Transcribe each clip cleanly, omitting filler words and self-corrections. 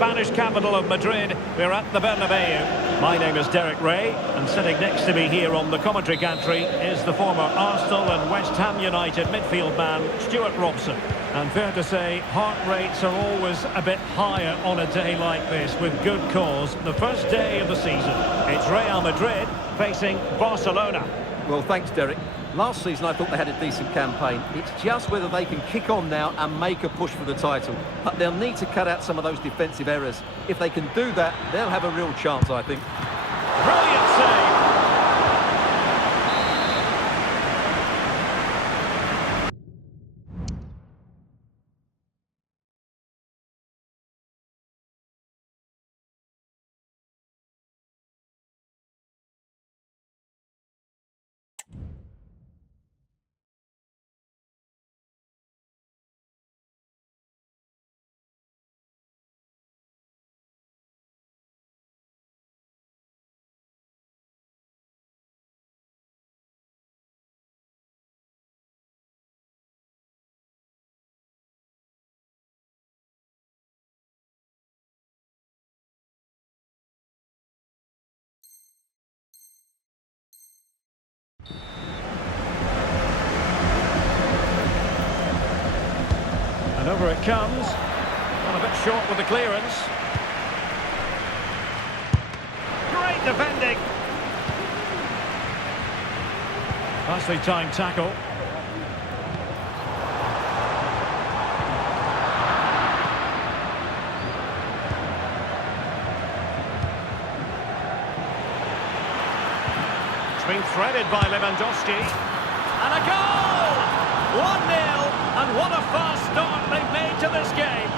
Spanish capital of Madrid. We're at the Bernabeu. My name is Derek Ray, and sitting next to me here on the commentary gantry is the former Arsenal and West Ham United midfield man, Stuart Robson. And fair to say, heart rates are always a bit higher on a day like this, with good cause. The first day of the season. It's Real Madrid facing Barcelona. Well, thanks, Derek. Last season I thought they had a decent campaign. It's just whether they can kick on now and make a push for the title. But they'll need to cut out some of those defensive errors. If they can do that, they'll have a real chance, I think. Brilliant save. And over it comes. Well, a bit short with the clearance. Great defending. Nicely timed tackle. It's been threaded by Lewandowski. And a goal! 1-0. And what a fast start they've made to this game.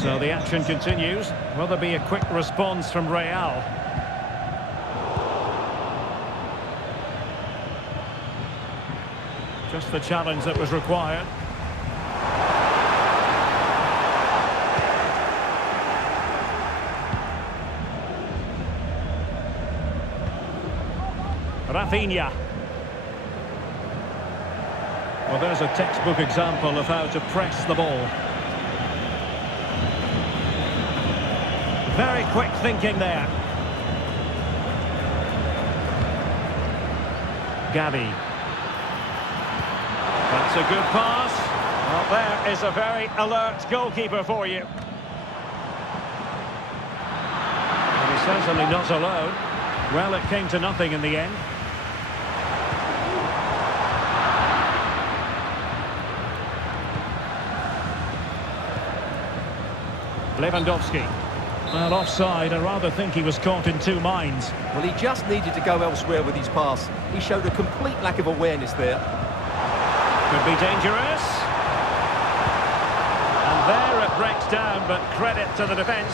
So the action continues. Will there be a quick response from Real? Just the challenge that was required. Rafinha. Well, there's a textbook example of how to press the ball. Very quick thinking there. Gavi. That's a good pass. Well, there is a very alert goalkeeper for you. And he's certainly not alone. Well, it came to nothing in the end. Lewandowski. Well, offside. I rather think he was caught in two minds. Well, he just needed to go elsewhere with his pass. He showed a complete lack of awareness there. Could be dangerous. And there it breaks down, but credit to the defence.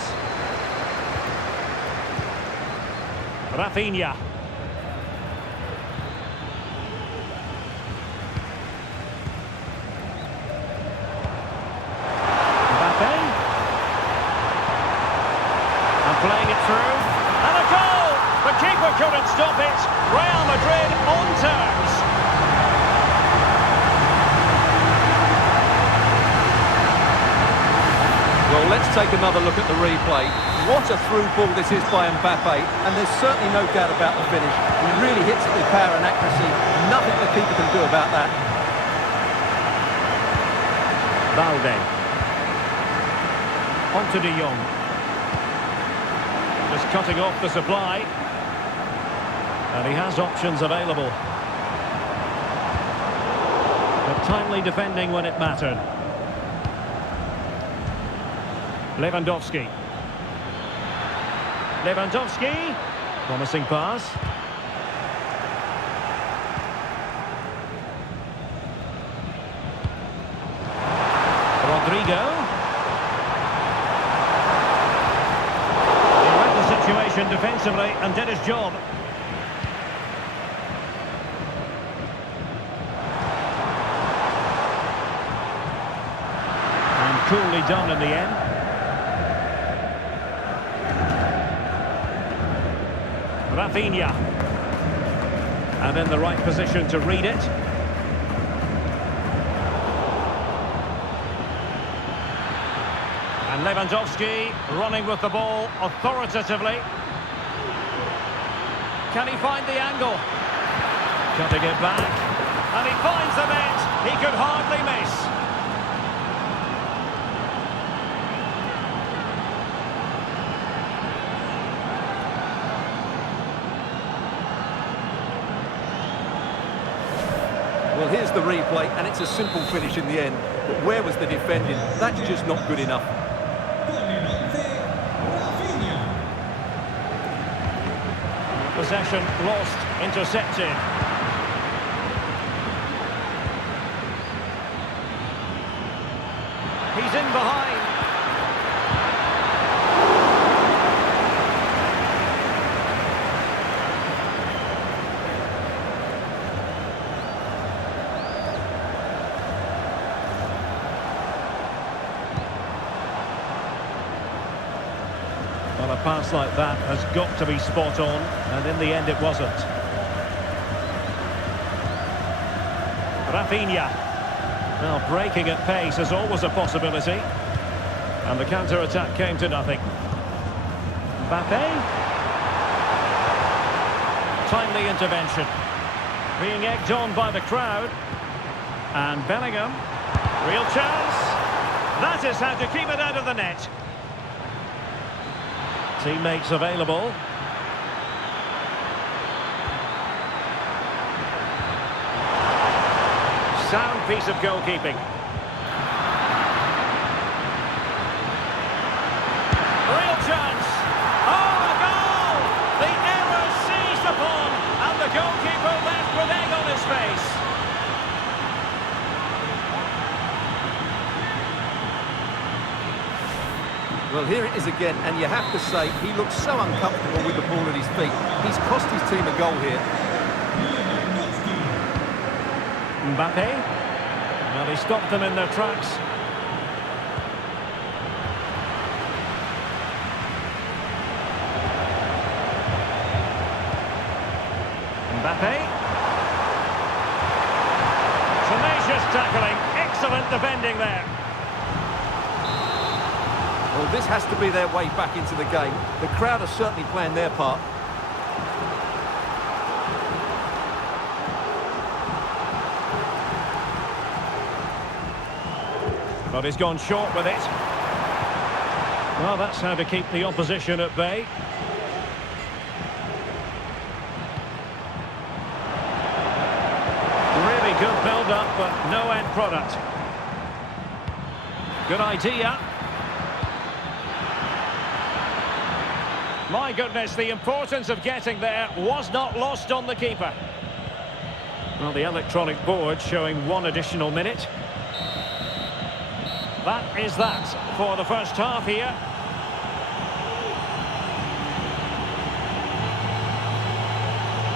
Rafinha. Playing it through, and a goal! The keeper couldn't stop it. Real Madrid on terms. Well, let's take another look at the replay. What a through ball this is by Mbappe, and there's certainly no doubt about the finish. He really hits it with power and accuracy. Nothing the keeper can do about that. Balde. On to De Jong. Just cutting off the supply. And he has options available. But timely defending when it mattered. Lewandowski. Lewandowski. Promising pass. Rodrigo. Situation defensively and did his job. And coolly done in the end. Rafinha. And in the right position to read it. And Lewandowski running with the ball authoritatively. Can he find the angle? Cutting it back. And he finds the net. He could hardly miss. Well, here's the replay, and it's a simple finish in the end. But where was the defending? That's just not good enough. Possession lost, intercepted. He's in behind. Well, a pass like that has got to be spot on, and in the end it wasn't. Rafinha. Well, breaking at pace is always a possibility. And the counter-attack came to nothing. Mbappe. Timely intervention. Being egged on by the crowd. And Bellingham. Real chance. That is how to keep it out of the net. Teammates available. Sound piece of goalkeeping. Real chance. Oh, a goal! The error seized upon, and the goalkeeper left with egg on his face. Well, here it is again, and you have to say, he looks so uncomfortable with the ball at his feet. He's cost his team a goal here. Mbappe. Well, he stopped them in their tracks. Mbappe. Tenacious tackling. Excellent defending there. Well, this has to be their way back into the game. The crowd are certainly playing their part. But he's gone short with it. Well, that's how to keep the opposition at bay. Really good build-up, but no end product. Good idea. My goodness, the importance of getting there was not lost on the keeper. Well, the electronic board showing one additional minute. That is that for the first half here.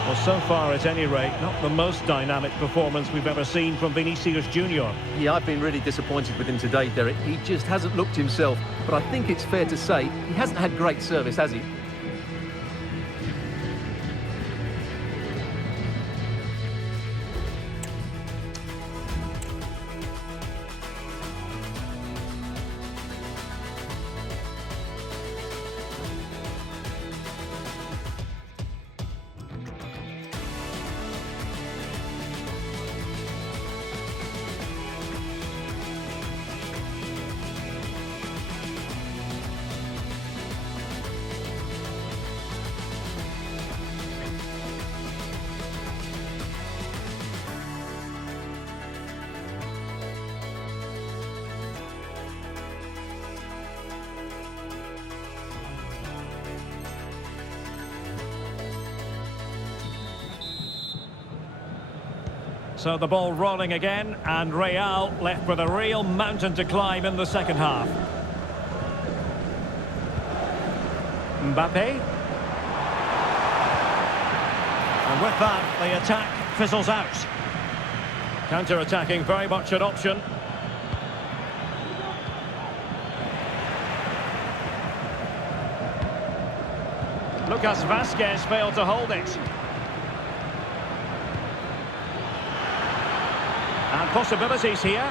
Well, so far, at any rate, not the most dynamic performance we've ever seen from Vinicius Junior. Yeah, I've been really disappointed with him today, Derek. He just hasn't looked himself. But I think it's fair to say he hasn't had great service, has he? So the ball rolling again, and Real left with a real mountain to climb in the second half. Mbappe. And with that, the attack fizzles out. Counter-attacking very much an option. Lucas Vazquez failed to hold it. And possibilities here.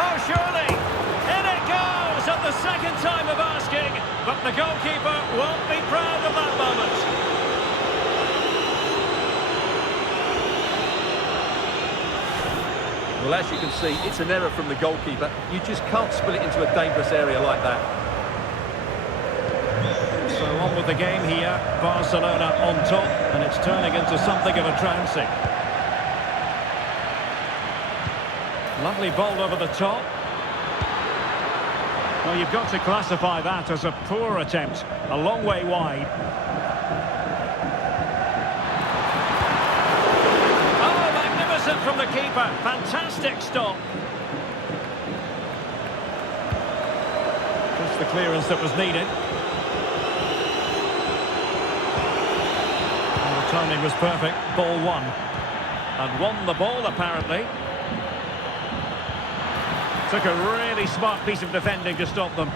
Oh, surely! In it goes at the second time of asking, but the goalkeeper won't be proud of that moment. Well, as you can see, it's an error from the goalkeeper. You just can't spill it into a dangerous area like that. So on with the game here. Barcelona on top, and it's turning into something of a trouncing. Lovely ball over the top. Well, you've got to classify that as a poor attempt. A long way wide. Oh, magnificent from the keeper. Fantastic stop. Just the clearance that was needed. And the timing was perfect. Ball won. And won the ball, apparently. Took a really smart piece of defending to stop them.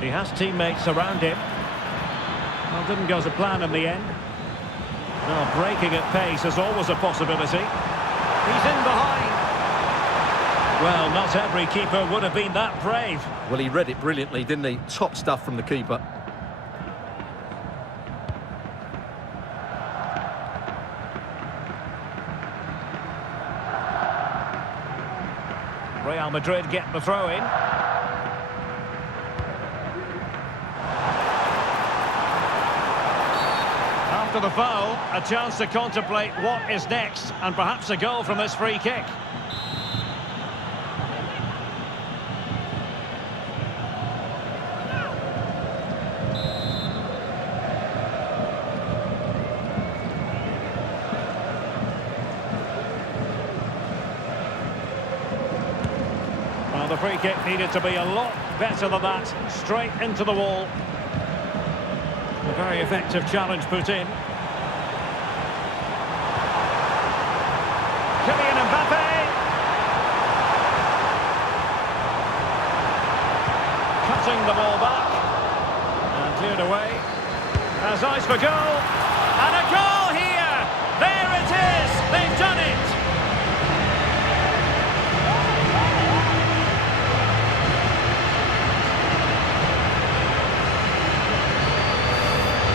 He has teammates around him. Well, didn't go to plan in the end. Well, breaking at pace is always a possibility. He's in behind. Well, not every keeper would have been that brave. Well, he read it brilliantly, didn't he? Top stuff from the keeper. Real Madrid get the throw in. After the foul, a chance to contemplate what is next, and perhaps a goal from this free kick. Well, the free kick needed to be a lot better than that. Straight into the wall. A very effective challenge put in. Kylian Mbappe. Cutting the ball back. And cleared away. Has eyes for goal. And a goal here! There it is! They've done it!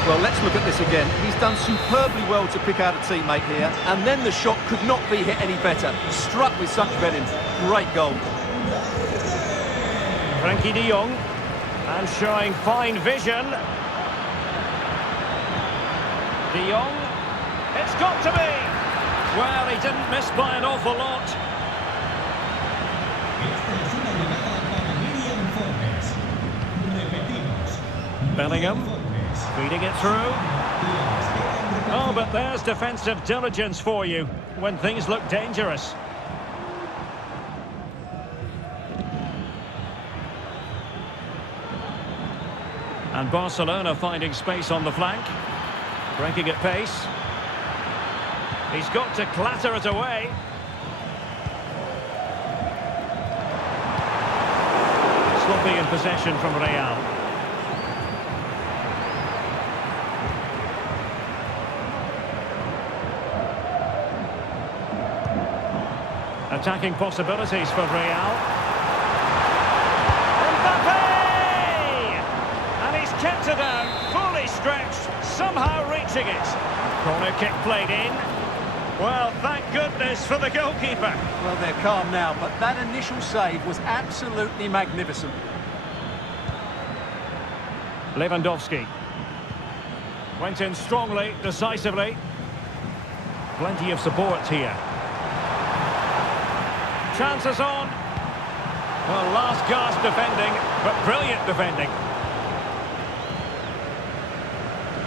Well, let's look at this again. He's done superbly well to pick out a teammate here, and then the shot could not be hit any better. Struck with such venom. Great goal. Frankie de Jong, and showing fine vision. De Jong, it's got to be! Well, he didn't miss by an awful lot. Bellingham. Feeding it through. Oh, but there's defensive diligence for you when things look dangerous. And Barcelona finding space on the flank. Breaking at pace. He's got to clatter it away. Sloppy in possession from Real. Attacking possibilities for Real. Mbappe! And he's kept it down, fully stretched, somehow reaching it. Corner kick played in. Well, thank goodness for the goalkeeper. Well, they're calm now, but that initial save was absolutely magnificent. Lewandowski. Went in strongly, decisively. Plenty of support here. Chances on. Well, last gasp defending, but brilliant defending.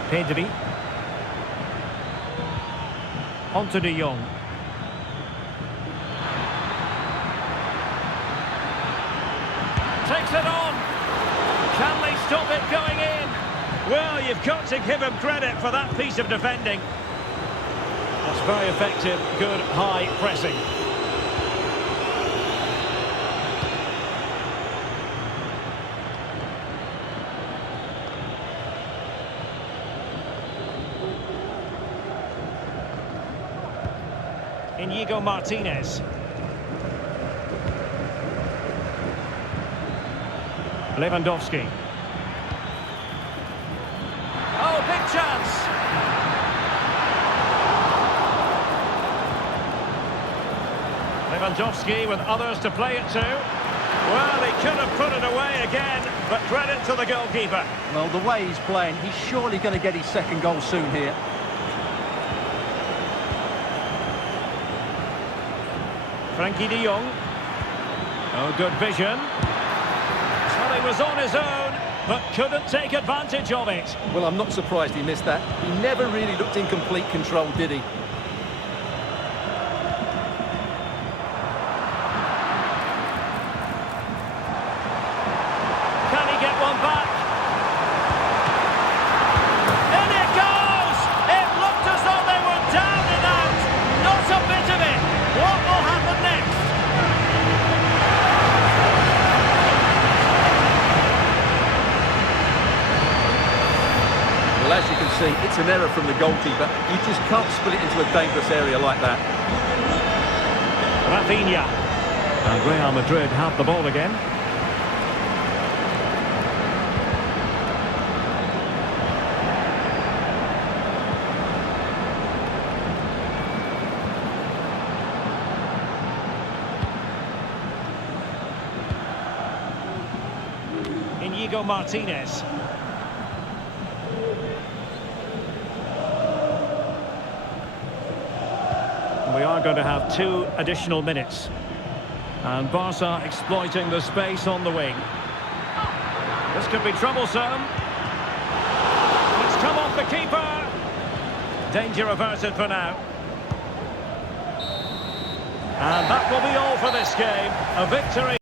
Pedri. On to de Jong. Takes it on. Can they stop it going in? Well, you've got to give him credit for that piece of defending. That's very effective, good high pressing. Inigo Martinez. Lewandowski. Oh, big chance. Lewandowski with others to play it to. Well, he could have put it away again, but credit to the goalkeeper. Well, the way he's playing, he's surely going to get his second goal soon here. Frankie de Jong. Oh, good vision. Well, he was on his own, but couldn't take advantage of it. Well, I'm not surprised he missed that. He never really looked in complete control, did he? Can he get one back? In it goes! It looked as though they were down and out. Not a bit of it. What will happen next? Well, as you can see, it's an error from the goalkeeper. You just can't split it into a dangerous area like that. Rafinha. And Real Madrid have the ball again. Inigo Martinez. We are going to have 2 additional minutes. And Barca exploiting the space on the wing. This could be troublesome. It's come off the keeper. Danger averted for now. And that will be all for this game. A victory.